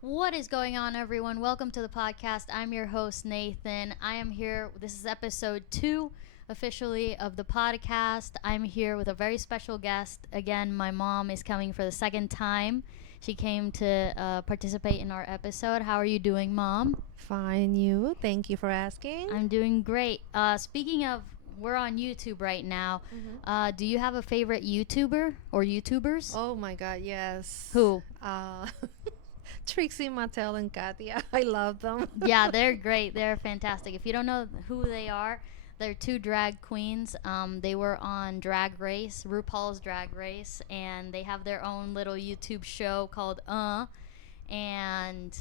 What is going on, everyone? Welcome to the podcast. I'm your host, Nathan. I am here. This is episode 2 officially of the podcast. I'm here with a very special guest. Again, my mom is coming for the second time. She came to participate in our episode. How are you doing, Mom? Fine, you. Thank you for asking. I'm doing great. Speaking of, we're on YouTube right now. Do you have a favorite YouTuber or YouTubers? Oh my God, yes. Who? Trixie Mattel and Katia. I love them. Yeah, they're great. They're fantastic. If you don't know who they are, they're two drag queens. They were on Drag Race, RuPaul's Drag Race, and they have their own little YouTube show called and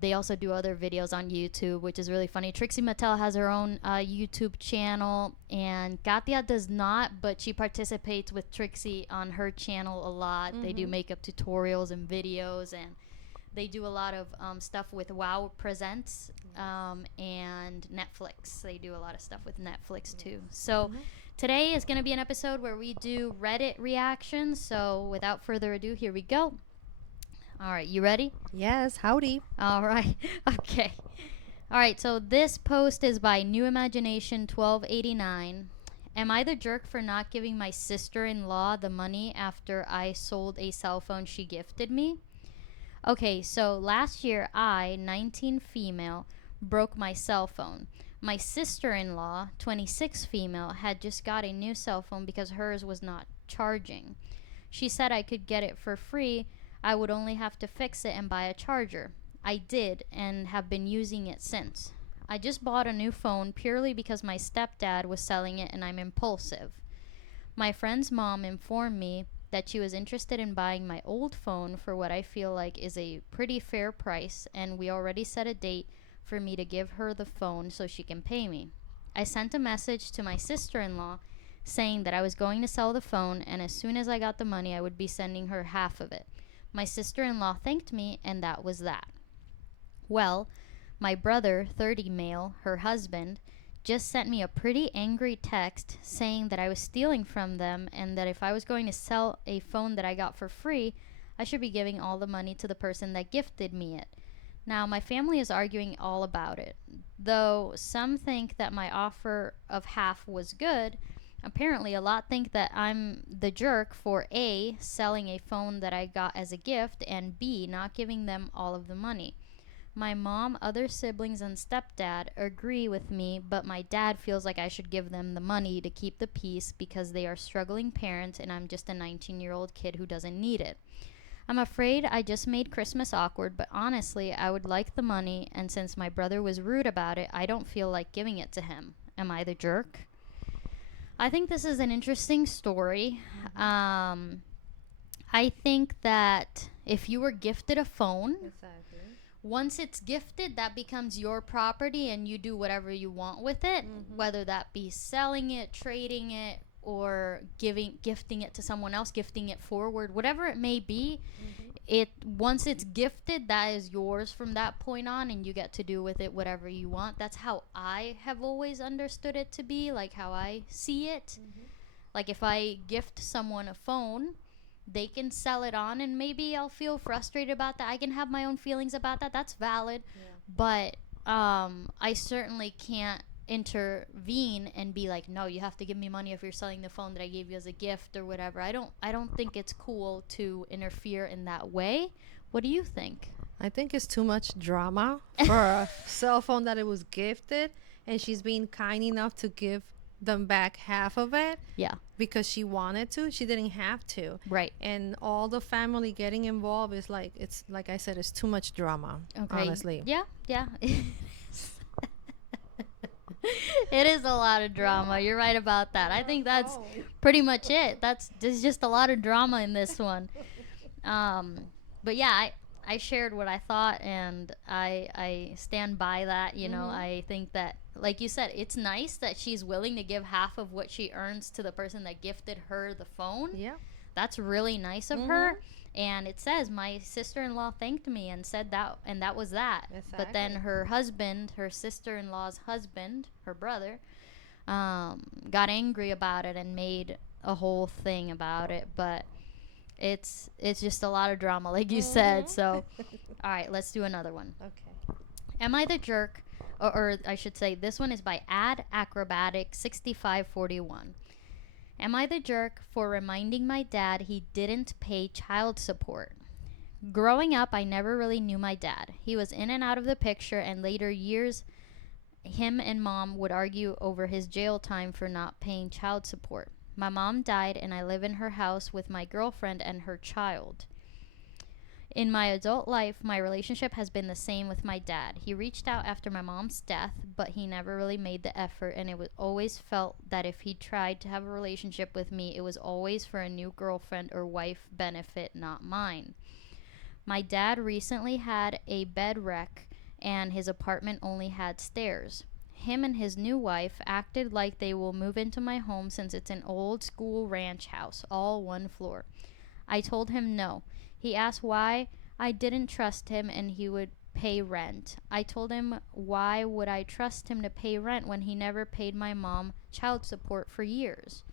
they also do other videos on YouTube, which is really funny. Trixie Mattel has her own YouTube channel, and Katia does not, but she participates with Trixie on her channel a lot. They do makeup tutorials and videos, and they do a lot of stuff with Wow Presents and Netflix. They do a lot of stuff with Netflix too. So today is going to be an episode where we do Reddit reactions. So without further ado, here we go. All right, you ready? Yes, howdy. All right. Okay. All right, so this post is by New Imagination 1289. Am I the jerk for not giving my sister-in-law the money after I sold a cell phone she gifted me? Okay, so last year I, 19 female, broke my cell phone. My sister-in-law, 26 female, had just got a new cell phone because hers was not charging. She said I could get it for free. I would only have to fix it and buy a charger. I did and have been using it since. I just bought a new phone purely because my stepdad was selling it and I'm impulsive. My friend's mom informed me that she was interested in buying my old phone for what I feel like is a pretty fair price, and we already set a date for me to give her the phone so she can pay me. I sent a message to my sister-in-law saying that I was going to sell the phone, and as soon as I got the money I would be sending her half of it. My sister-in-law thanked me, and that was that. Well, my brother, 30 male, her husband, just sent me a pretty angry text saying that I was stealing from them and that if I was going to sell a phone that I got for free, I should be giving all the money to the person that gifted me it. Now, my family is arguing all about it. Though some think that my offer of half was good, apparently a lot think that I'm the jerk for A, selling a phone that I got as a gift, and B, not giving them all of the money. My mom, other siblings, and stepdad agree with me, but my dad feels like I should give them the money to keep the peace because they are struggling parents and I'm just a 19-year-old kid who doesn't need it. I'm afraid I just made Christmas awkward, but honestly, I would like the money, and since my brother was rude about it, I don't feel like giving it to him. Am I the jerk? I think this is an interesting story. I think that if you were gifted a phone, Exactly. once it's gifted, that becomes your property and you do whatever you want with it, whether that be selling it, trading it, or gifting it to someone else, gifting it forward, whatever it may be. It once it's gifted, that is yours from that point on, and you get to do with it whatever you want. That's how I have always understood it to be, like how I see it. Like if I gift someone a phone, they can sell it on, and maybe I'll feel frustrated about that. I can have my own feelings about that. That's valid. But I certainly can't intervene and be like, no, you have to give me money if you're selling the phone that I gave you as a gift or whatever. I don't think it's cool to interfere in that way. What do you think? I think it's too much drama for a cell phone that it was gifted, and she's being kind enough to give them back half of it Yeah. because she wanted to. She didn't have to. Right. And all the family getting involved is like, it's like I said, it's too much drama. Okay. Honestly. Yeah. It is a lot of drama. You're right about that. I think that's pretty much it. There's just a lot of drama in this one. But yeah, I shared what I thought, and I stand by that. You know, I think that, like you said, it's nice that she's willing to give half of what she earns to the person that gifted her the phone. Yeah. That's really nice of her. And it says my sister-in-law thanked me and said that, and that was that. But then her husband, her sister-in-law's husband, her brother, got angry about it and made a whole thing about it. But it's just a lot of drama, like you said. So All right, let's do another one. Okay. Am I the jerk? Or I should say, this one is by Ad Acrobatic 6541. Am I the jerk for reminding my dad he didn't pay child support? Growing up, I never really knew my dad. He was in and out of the picture, and later years, him and mom would argue over his jail time for not paying child support. My mom died, and I live in her house with my girlfriend and her child. In my adult life, my relationship has been the same with my dad. He reached out after my mom's death, but he never really made the effort, and it was always felt that if he tried to have a relationship with me, it was always for a new girlfriend or wife benefit, not mine. My dad recently had a bed wreck, and his apartment only had stairs. Him and his new wife acted like they will move into my home since it's an old school ranch house, all one floor. I told him no. He asked why I didn't trust him and he would pay rent. I told him why would I trust him to pay rent when he never paid my mom child support for years.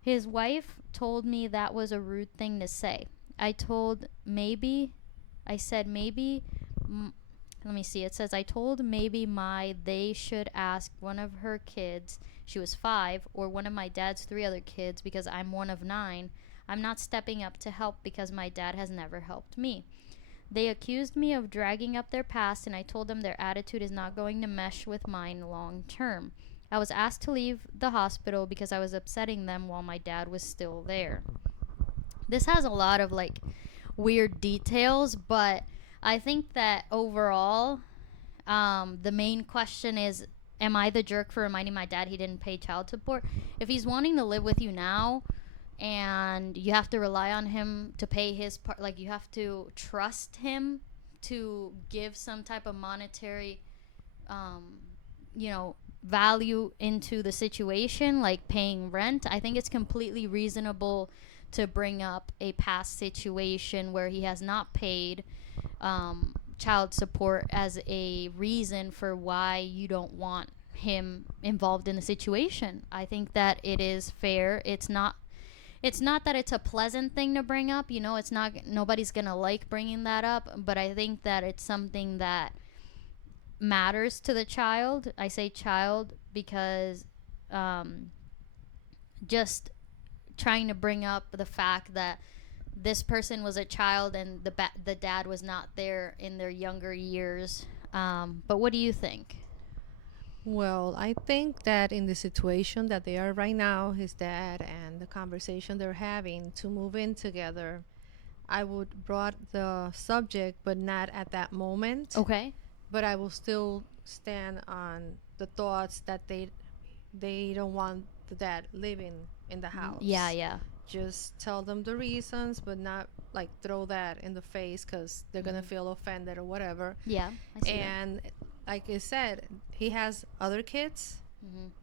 His wife told me that was a rude thing to say. I said maybe, let me see, it says I told maybe they should ask one of her kids, she was 5, or one of my dad's 3 other kids because I'm one of 9. I'm not stepping up to help because my dad has never helped me. They accused me of dragging up their past, and I told them their attitude is not going to mesh with mine long term. I was asked to leave the hospital because I was upsetting them while my dad was still there. This has a lot of like weird details, but I think that overall, the main question is, am I the jerk for reminding my dad he didn't pay child support? If he's wanting to live with you now, and you have to rely on him to pay his part, like you have to trust him to give some type of monetary value into the situation, like paying rent. I think it's completely reasonable to bring up a past situation where he has not paid child support as a reason for why you don't want him involved in the situation. I think that it is fair. It's not that it's a pleasant thing to bring up, it's not, nobody's gonna like bringing that up, but I think that it's something that matters to the child. I say child because just trying to bring up the fact that this person was a child and the dad was not there in their younger years. But what do you think? Well, I think that in the situation that they are right now, his dad and the conversation they're having to move in together, I would brought the subject, but not at that moment. Okay. But I will still stand on the thoughts that they don't want the dad living in the house. Yeah. Just tell them the reasons, but not like throw that in the face because they're gonna feel offended or whatever. Yeah, I see that. And like I said, he has other kids.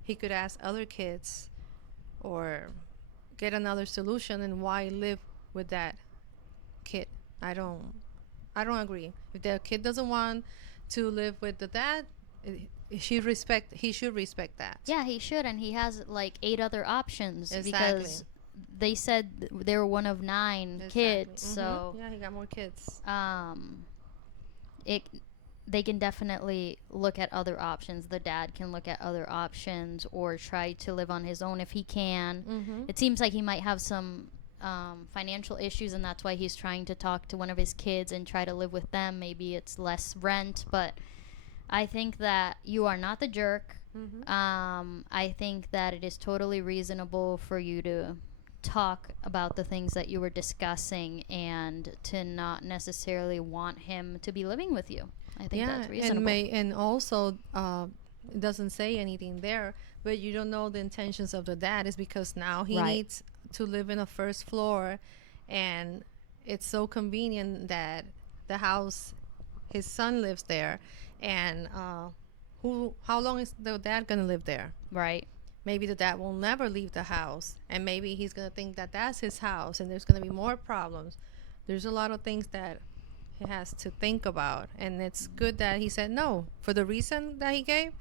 He could ask other kids or get another solution, and why live with that kid. I don't agree. If the kid doesn't want to live with the dad, he should respect that. Yeah, he should, and he has like 8 other options. Exactly. Because they said they were one of 9 kids. So yeah, he got more kids. They can definitely look at other options. The dad can look at other options or try to live on his own if he can. It seems like he might have some financial issues, and that's why he's trying to talk to one of his kids and try to live with them. Maybe it's less rent, but I think that you are not the jerk. I think that it is totally reasonable for you to talk about the things that you were discussing and to not necessarily want him to be living with you. I think that's reasonable. And also, it doesn't say anything there, but you don't know the intentions of the dad is because now he needs to live in a first floor, and it's so convenient that the house, his son lives there, and how long is the dad gonna live there? Right. Maybe the dad will never leave the house, and maybe he's gonna think that that's his house, and there's gonna be more problems. There's a lot of things that he has to think about, and it's good that he said no for the reason that he gave.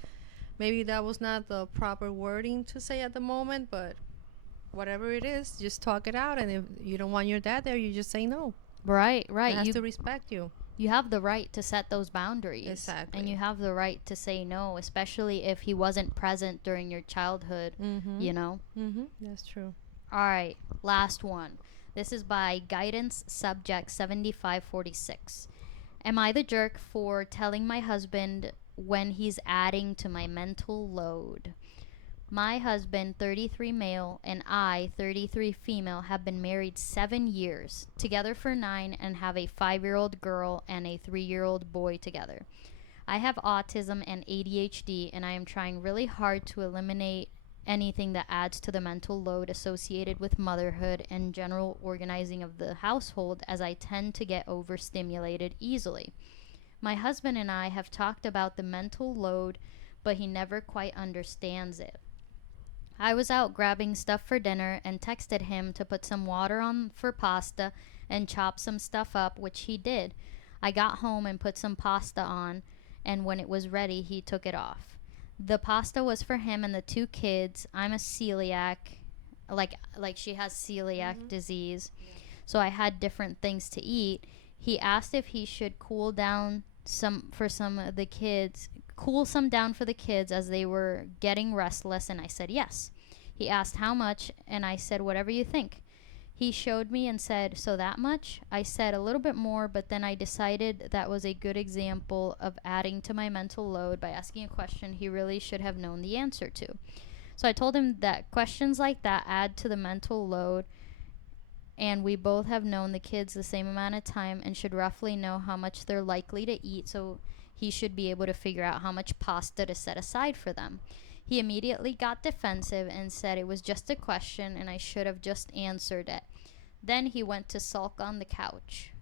Maybe that was not the proper wording to say at the moment, but whatever it is, just talk it out. And if you don't want your dad there, you just say no. Right. He has to respect you. you have the right to set those boundaries. Exactly. And you have the right to say no, especially if he wasn't present during your childhood, you know? That's true. All right, last one. This is by Guidance Subject 7546. Am I the jerk for telling my husband when he's adding to my mental load? My husband, 33 male, and I, 33 female, have been married 7 years, together for 9, and have a 5-year-old girl and a 3-year-old boy together. I have autism and ADHD, and I am trying really hard to eliminate anything that adds to the mental load associated with motherhood and general organizing of the household, as I tend to get overstimulated easily. My husband and I have talked about the mental load, but he never quite understands it. I was out grabbing stuff for dinner and texted him to put some water on for pasta and chop some stuff up, which he did. I got home and put some pasta on, and when it was ready, he took it off. The pasta was for him and the 2 kids. I'm a celiac, like she has celiac disease. So I had different things to eat. He asked if he should cool some down for the kids as they were getting restless, and I said yes. He asked how much, and I said whatever you think. He showed me and said, "So that much?" I said a little bit more, but then I decided that was a good example of adding to my mental load by asking a question he really should have known the answer to. So I told him that questions like that add to the mental load, and we both have known the kids the same amount of time and should roughly know how much they're likely to eat, so he should be able to figure out how much pasta to set aside for them. He immediately got defensive and said it was just a question and I should have just answered it. Then he went to sulk on the couch.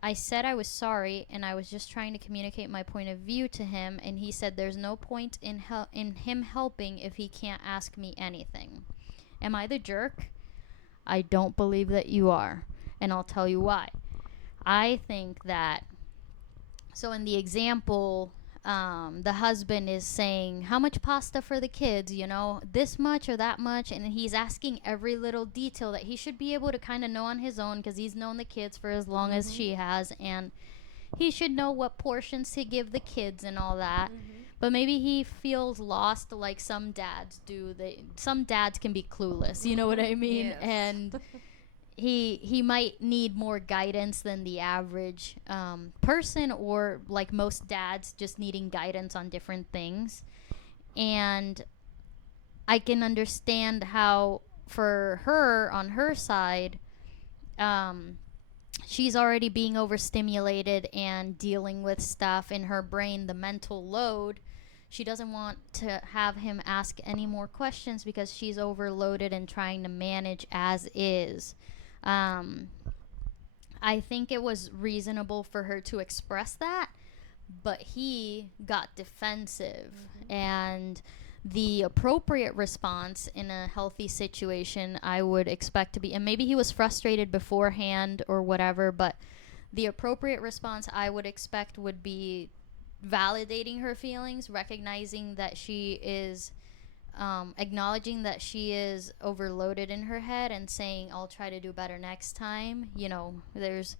I said I was sorry and I was just trying to communicate my point of view to him, and he said there's no point in him helping if he can't ask me anything. Am I the jerk? I don't believe that you are, and I'll tell you why. I think that, so in the example, the husband is saying, how much pasta for the kids, this much or that much, and he's asking every little detail that he should be able to kind of know on his own because he's known the kids for as long as she has, and he should know what portions to give the kids and all that. But maybe he feels lost like some dads do. Some dads can be clueless, you know what I mean? Yes. And he might need more guidance than the average person, or like most dads just needing guidance on different things. And I can understand how for her, on her side, she's already being overstimulated and dealing with stuff in her brain, the mental load. She doesn't want to have him ask any more questions because she's overloaded and trying to manage as is. I think it was reasonable for her to express that, but he got defensive. And the appropriate response in a healthy situation, I would expect to be, and maybe he was frustrated beforehand or whatever, but the appropriate response I would expect would be validating her feelings, recognizing that she is acknowledging that she is overloaded in her head, and saying, I'll try to do better next time. There's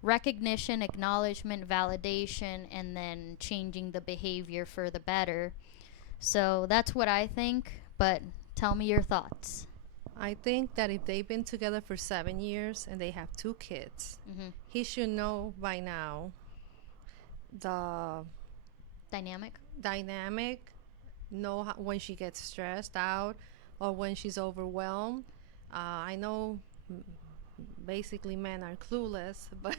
recognition, acknowledgement, validation, and then changing the behavior for the better. So that's what I think, but tell me your thoughts. I think that if they've been together for 7 years and they have 2 kids, he should know by now the dynamic, know when she gets stressed out or when she's overwhelmed. I know basically men are clueless, but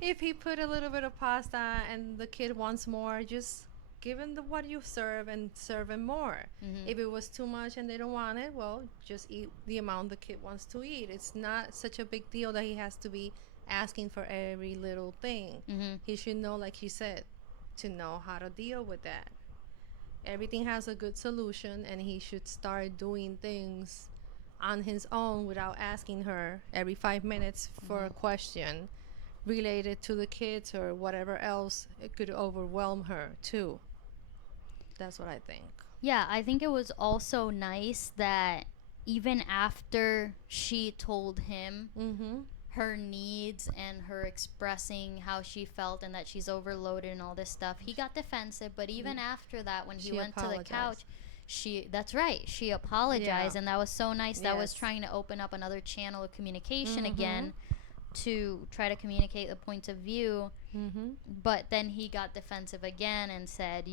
if he put a little bit of pasta and the kid wants more, just give him what you serve and serve him more. If it was too much and they don't want it, well, just eat the amount the kid wants to eat. It's not such a big deal that he has to be asking for every little thing. He should know, like he said, to know how to deal with that. Everything has a good solution, and he should start doing things on his own without asking her every 5 minutes for a question related to the kids or whatever else. It could overwhelm her too. That's what I think. Yeah, I think it was also nice that even after she told him her needs and her expressing how she felt and that she's overloaded and all this stuff, he got defensive. But even after that, when he She went to the apologized. couch, that's right, she apologized. Yeah. And that was so nice. That was Yes. trying to open up another channel of communication Mhm. again, to try to communicate the points of view. But then he got defensive again and said,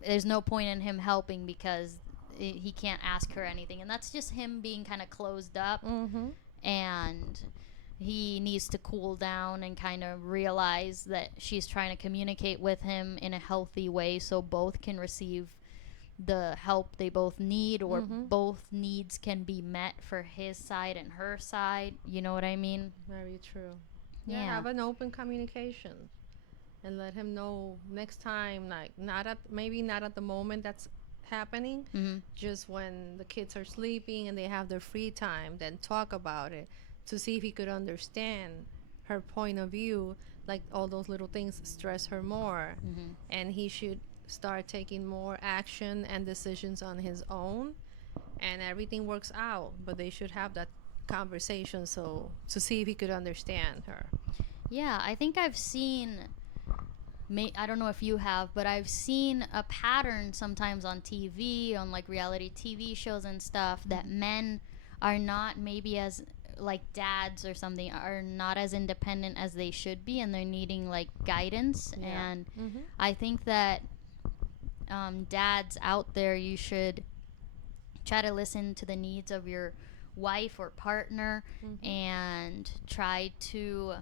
there's no point in him helping because he can't ask her anything. And that's just him being kind of closed up. And he needs to cool down and kind of realize that she's trying to communicate with him in a healthy way so both can receive the help they both need, or both needs can be met for his side and her side. You know what I mean? Very true. Yeah. Have an open communication and let him know next time, like maybe not at the moment that's happening, just when the kids are sleeping and they have their free time, then talk about it to see if he could understand her point of view. Like all those little things stress her more, and he should start taking more action and decisions on his own, and everything works out. But they should have that conversation so to see if he could understand her. Yeah, I think I've seen, I don't know if you have, but I've seen a pattern sometimes on TV, on like reality TV shows and stuff, that men are not maybe as, like dads or something, are not as independent as they should be, and they're needing like guidance. And I think that dads out there, you should try to listen to the needs of your wife or partner, and try to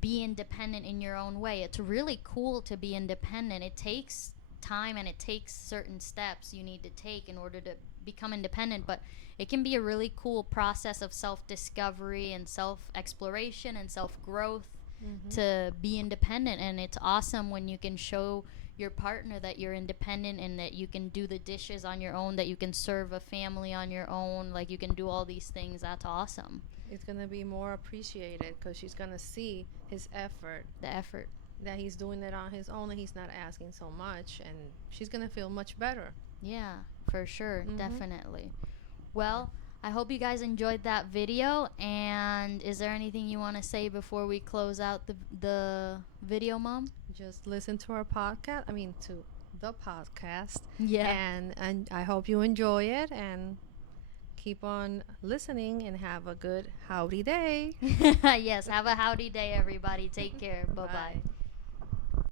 be independent in your own way. It's really cool to be independent. It takes time and it takes certain steps you need to take in order to become independent, but it can be a really cool process of self-discovery and self-exploration and self-growth to be independent. And it's awesome when you can show your partner that you're independent and that you can do the dishes on your own, that you can serve a family on your own, like you can do all these things. That's awesome. It's gonna be more appreciated because she's gonna see his effort, The effort. that he's doing it on his own and he's not asking so much, and she's gonna feel much better. Yeah, for sure. Definitely. Well, I hope you guys enjoyed that video. And is there anything you want to say before we close out the video, Mom? Just listen to our podcast. I mean, to the podcast. Yeah. And I hope you enjoy it and keep on listening and have a good howdy day. Yes, have a howdy day, everybody. Take care. Bye-bye. Bye.